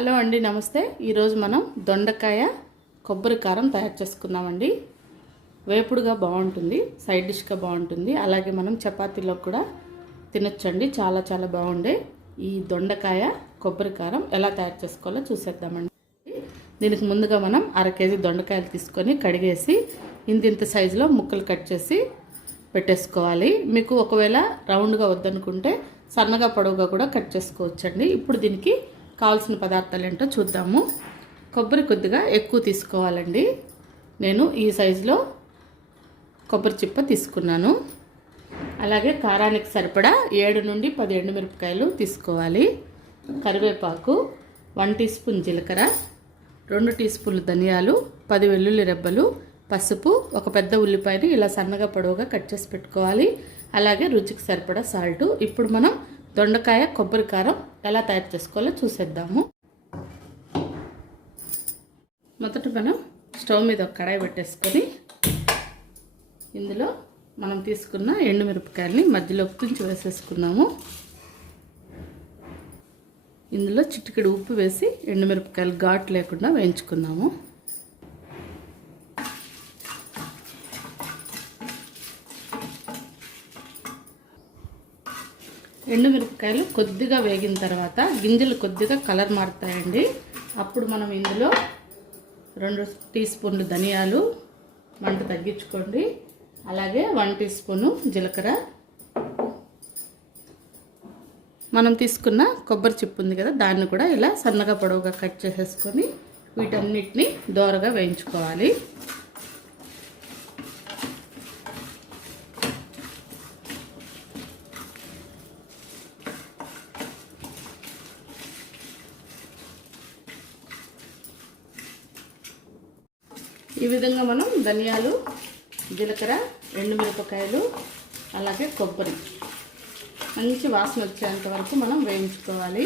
Hello అండి, నమస్తే. ఈరోజు మనం దొండకాయ కొబ్బరి కారం తయారు చేసుకుందామండి. వేపుడుగా బాగుంటుంది, సైడ్ డిష్గా బాగుంటుంది, అలాగే మనం చపాతీలో కూడా తినొచ్చండి. చాలా చాలా బాగుండే ఈ దొండకాయ కొబ్బరి కారం ఎలా తయారు చేసుకోవాలో చూసేద్దామండి. దీనికి ముందుగా మనం 1/2 కేజీ దొండకాయలు తీసుకొని కడిగేసి ఇంత సైజులో ముక్కలు కట్ చేసి పెట్టేసుకోవాలి. మీకు ఒకవేళ రౌండ్గా వద్దనుకుంటే సన్నగా పొడవుగా కూడా కట్ చేసుకోవచ్చండి. ఇప్పుడు దీనికి కావాల్సిన పదార్థాలు ఏంటో చూద్దాము. కొబ్బరి కొద్దిగా ఎక్కువ తీసుకోవాలండి. నేను ఈ సైజులో కొబ్బరి చిప్ప తీసుకున్నాను. అలాగే కారానికి సరిపడా 7 నుండి 10 ఎండుమిరపకాయలు తీసుకోవాలి. కరివేపాకు, 1 టీ స్పూన్ జీలకర్ర, 2 టీ స్పూన్లు ధనియాలు, 10 వెల్లుల్లి రెబ్బలు, పసుపు, ఒక పెద్ద ఉల్లిపాయని ఇలా సన్నగా పొడవుగా కట్ చేసి పెట్టుకోవాలి. అలాగే రుచికి సరిపడా సాల్టు. ఇప్పుడు మనం దొండకాయ కొబ్బరి కారం ఎలా తయారు చేసుకోవాలో చూసేద్దాము. మొదట మనం స్టవ్ మీద ఒక కడాయి పెట్టేసుకొని ఇందులో మనం తీసుకున్న ఎండుమిరపకాయలని మధ్యలోకి తుంచి వేసేసుకున్నాము. ఇందులో చిటికెడు ఉప్పు వేసి ఎండుమిరపకాయలు ఘాటు లేకుండా వేయించుకున్నాము. ఎండుమిరపకాయలు కొద్దిగా వేగిన తర్వాత గింజలు కొద్దిగా కలర్ మారుతాయండి. అప్పుడు మనం ఇందులో 2 టీ స్పూన్లు ధనియాలు, మంట తగ్గించుకోండి. అలాగే 1 టీ స్పూను జీలకర్ర, మనం తీసుకున్న కొబ్బరి చిప్పు ఉంది కదా, దాన్ని కూడా ఇలా సన్నగా పొడవుగా కట్ చేసేసుకొని వీటన్నిటిని దోరగా వేయించుకోవాలి. ఈ విధంగా మనం ధనియాలు, జీలకర్ర, ఎండుమిరపకాయలు, అలాగే కొబ్బరి మంచి వాసన వచ్చేంత వరకు మనం వేయించుకోవాలి.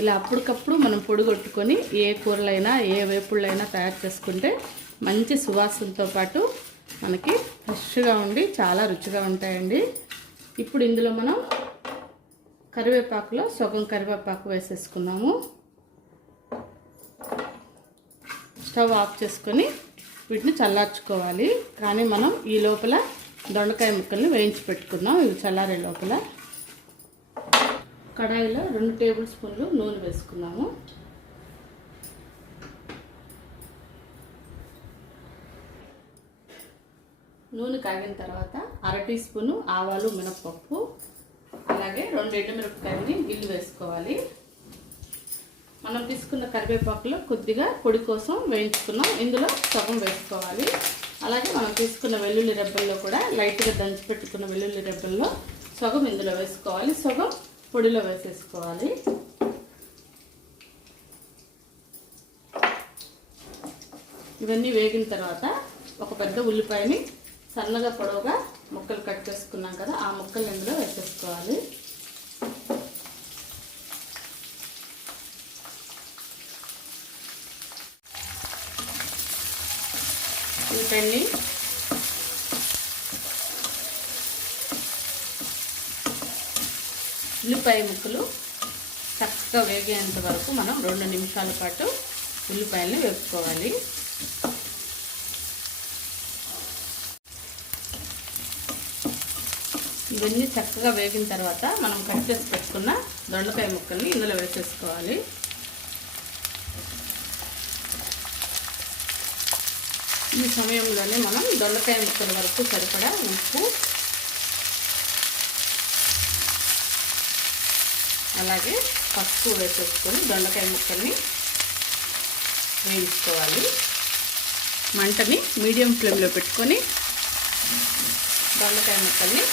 ఇలా అప్పటికప్పుడు మనం పొడి కొట్టుకొని ఏ కూరలైనా ఏ వేపుళ్ళైనా తయారు చేసుకుంటే మంచి సువాసనతో పాటు మనకి ఫ్రెష్గా ఉండి చాలా రుచిగా ఉంటాయండి. ఇప్పుడు ఇందులో మనం కరివేపాకులో సగం కరివేపాకు వేసేసుకున్నాము. స్టవ్ ఆఫ్ చేసుకొని వీటిని చల్లార్చుకోవాలి. కానీ మనం ఈ లోపల దొండకాయ ముక్కల్ని వేయించి పెట్టుకున్నాం. ఇవి చల్లారే లోపల కడాయిలో 2 టేబుల్ స్పూన్లు నూనె వేసుకున్నాము. నూనె కాగిన తర్వాత 1/2 టీ స్పూను ఆవాలు, మినపప్పు, అలాగే 2 ఎండుమిరపకాయలని గిల్లు వేసుకోవాలి. మనం తీసుకున్న కరివేపాకులో కొద్దిగా పొడి కోసం వేయించుకున్నాం, ఇందులో సగం వేసుకోవాలి. అలాగే మనం తీసుకున్న వెల్లుల్లి రెబ్బల్లో కూడా లైట్గా దంచి పెట్టుకున్న వెల్లుల్లి రెబ్బల్లో సగం ఇందులో వేసుకోవాలి, సగం పొడిలో వేసేసుకోవాలి. ఇవన్నీ వేగిన తర్వాత ఒక పెద్ద ఉల్లిపాయని సన్నగా పొడవుగా ముక్కలు కట్ చేసుకున్నాం కదా, ఆ ముక్కలు ఇందులో వేసేసుకోవాలి. వీటన్ని ఉల్లిపాయ ముక్కలు చక్కగా వేగేంత వరకు మనం 2 నిమిషాల పాటు ఉల్లిపాయల్ని వేపుకోవాలి. ఇవన్నీ చక్కగా వేగిన తర్వాత మనం కట్ చేసి పెట్టుకున్న దొండకాయ ముక్కల్ని ఇందులో వేసేసుకోవాలి. ఈ సమయంలోనే మనం దొండకాయ ముక్కల వరకు సరిపడా ఉప్పు, అలాగే పసుపు వేసేసుకొని దొండకాయ ముక్కల్ని వేయించుకోవాలి. మంటని మీడియం ఫ్లేమ్లో పెట్టుకొని దొండకాయ ముక్కల్ని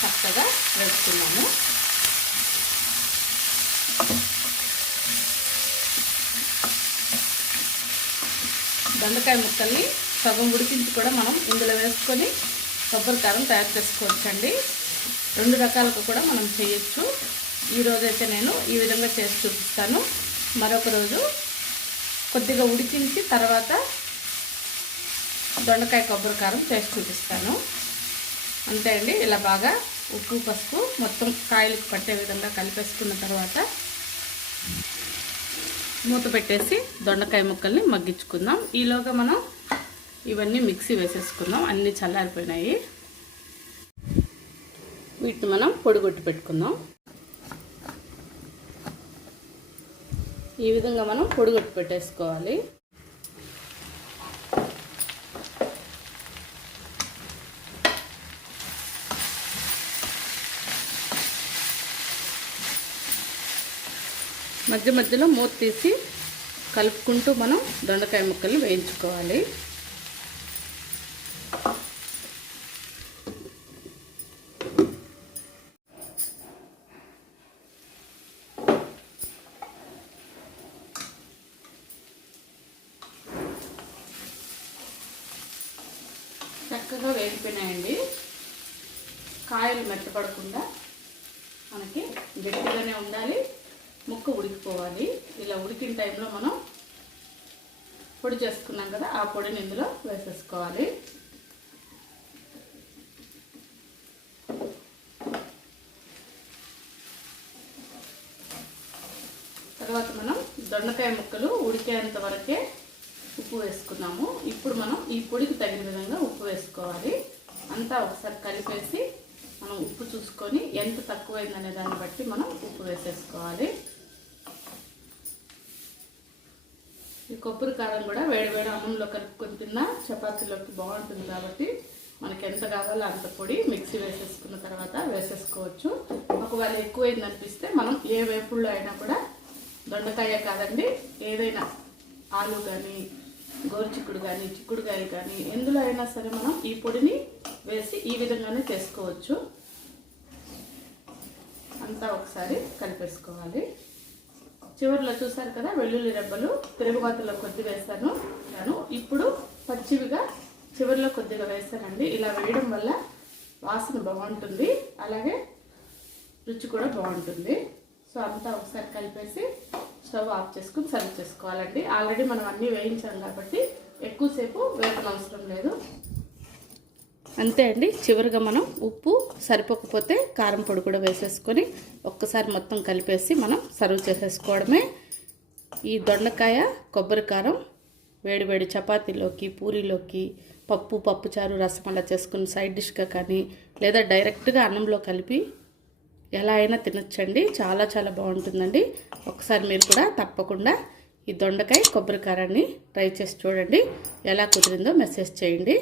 చక్కగా వేసుకున్నాము. దొండకాయ ముక్కల్ని సగం ఉడికించి కూడా మనం ఇందులో వేసుకొని కొబ్బరి కారం తయారు చేసుకోవచ్చండి. 2 రకాలుగా కూడా మనం చేయొచ్చు. ఈరోజైతే నేను ఈ విధంగా చేసి చూపిస్తాను. మరొక రోజు కొద్దిగా ఉడికించి తర్వాత దొండకాయ కొబ్బరి కారం చేసి చూపిస్తాను. అంతే అండి. ఇలా బాగా ఉప్పు, పసుపు మొత్తం కాయలకు పట్టే విధంగా కలిపేసుకున్న తర్వాత మూత పెట్టేసి దొండకాయ ముక్కల్ని మగ్గించుకుందాం. ఈలోగా మనం ఇవన్నీ మిక్సీ వేసేసుకుందాం. అన్నీ చల్లారిపోయినాయి. వీటిని మనం పొడిగొట్టి పెట్టుకుందాం. ఈ విధంగా మనం పొడిగొట్టి పెట్టేసుకోవాలి. మధ్య మధ్యలో మూత తీసి కలుపుకుంటూ మనం దొండకాయ ముక్కల్ని వేయించుకోవాలి. చక్కగా వేగిపోయినాయండి. కాయలు మెత్తపడకుండా మనకి గట్టిగానే ఉండాలి. ముక్క ఉడికిపోవాలి. ఇలా ఉడికిన టైంలో మనం పొడి చేసుకున్నాం కదా, ఆ పొడిని ఇందులో వేసేసుకోవాలి. తర్వాత మనం దొండకాయ ముక్కలు ఉడికేంత వరకే ఉప్పు వేసుకున్నాము. ఇప్పుడు మనం ఈ పొడికి తగిన విధంగా ఉప్పు వేసుకోవాలి. అంతా ఒకసారి కలిపేసి మనం ఉప్పు చూసుకొని ఎంత తక్కువైందనే దాన్ని బట్టి మనం ఉప్పు వేసేసుకోవాలి. ఈ కొబ్బరి కారం కూడా వేడివేడి అన్నంలో కలుపుకొని తిన్నా చపాతీలోకి బాగుంటుంది. కాబట్టి మనకి ఎంత కావాలో అంత పొడి మిక్సీ వేసేసుకున్న తర్వాత వేసేసుకోవచ్చు. ఒకవేళ ఎక్కువైంది అనిపిస్తే మనం ఏ వేపుల్లో అయినా కూడా, దొండకాయ కాదండి, ఏదైనా ఆలు కానీ, గోరుచిక్కుడు కానీ, చిక్కుడుకాయ కానీ, ఎందులో అయినా సరే మనం ఈ పొడిని వేసి ఈ విధంగానే చేసుకోవచ్చు. అంతా ఒకసారి కలిపేసుకోవాలి. చివరిలో చూసారు కదా, వెల్లుల్లి రెబ్బలు తిరుగుబాతులో కొద్ది వేసాను. ఇప్పుడు పచ్చివిగా చివరిలో కొద్దిగా వేసానండి. ఇలా వేయడం వల్ల వాసన బాగుంటుంది, అలాగే రుచి కూడా బాగుంటుంది. సో అంతా ఒకసారి కలిపేసి స్టవ్ ఆఫ్ చేసుకుని సర్వ్ చేసుకోవాలండి. ఆల్రెడీ మనం అన్నీ వేయించాం కాబట్టి ఎక్కువసేపు వేపనవసరం లేదు. అంతే అండి. చివరిగా మనం ఉప్పు సరిపోకపోతే కారం పొడి కూడా వేసేసుకొని ఒక్కసారి మొత్తం కలిపేసి మనం సర్వ్ చేసేసుకోవడమే. ఈ దొండకాయ కొబ్బరి కారం వేడివేడి చపాతీలోకి, పూరీలోకి, పప్పుచారు, రసం అలా చేసుకుని సైడ్ డిష్గా కానీ, లేదా డైరెక్ట్గా అన్నంలో కలిపి ఎలా అయినా తినొచ్చండి. చాలా చాలా బాగుంటుందండి. ఒకసారి మీరు కూడా తప్పకుండా ఈ దొండకాయ కొబ్బరి కారాన్ని ట్రై చేసి చూడండి. ఎలా కుదిరిందో మెసేజ్ చేయండి.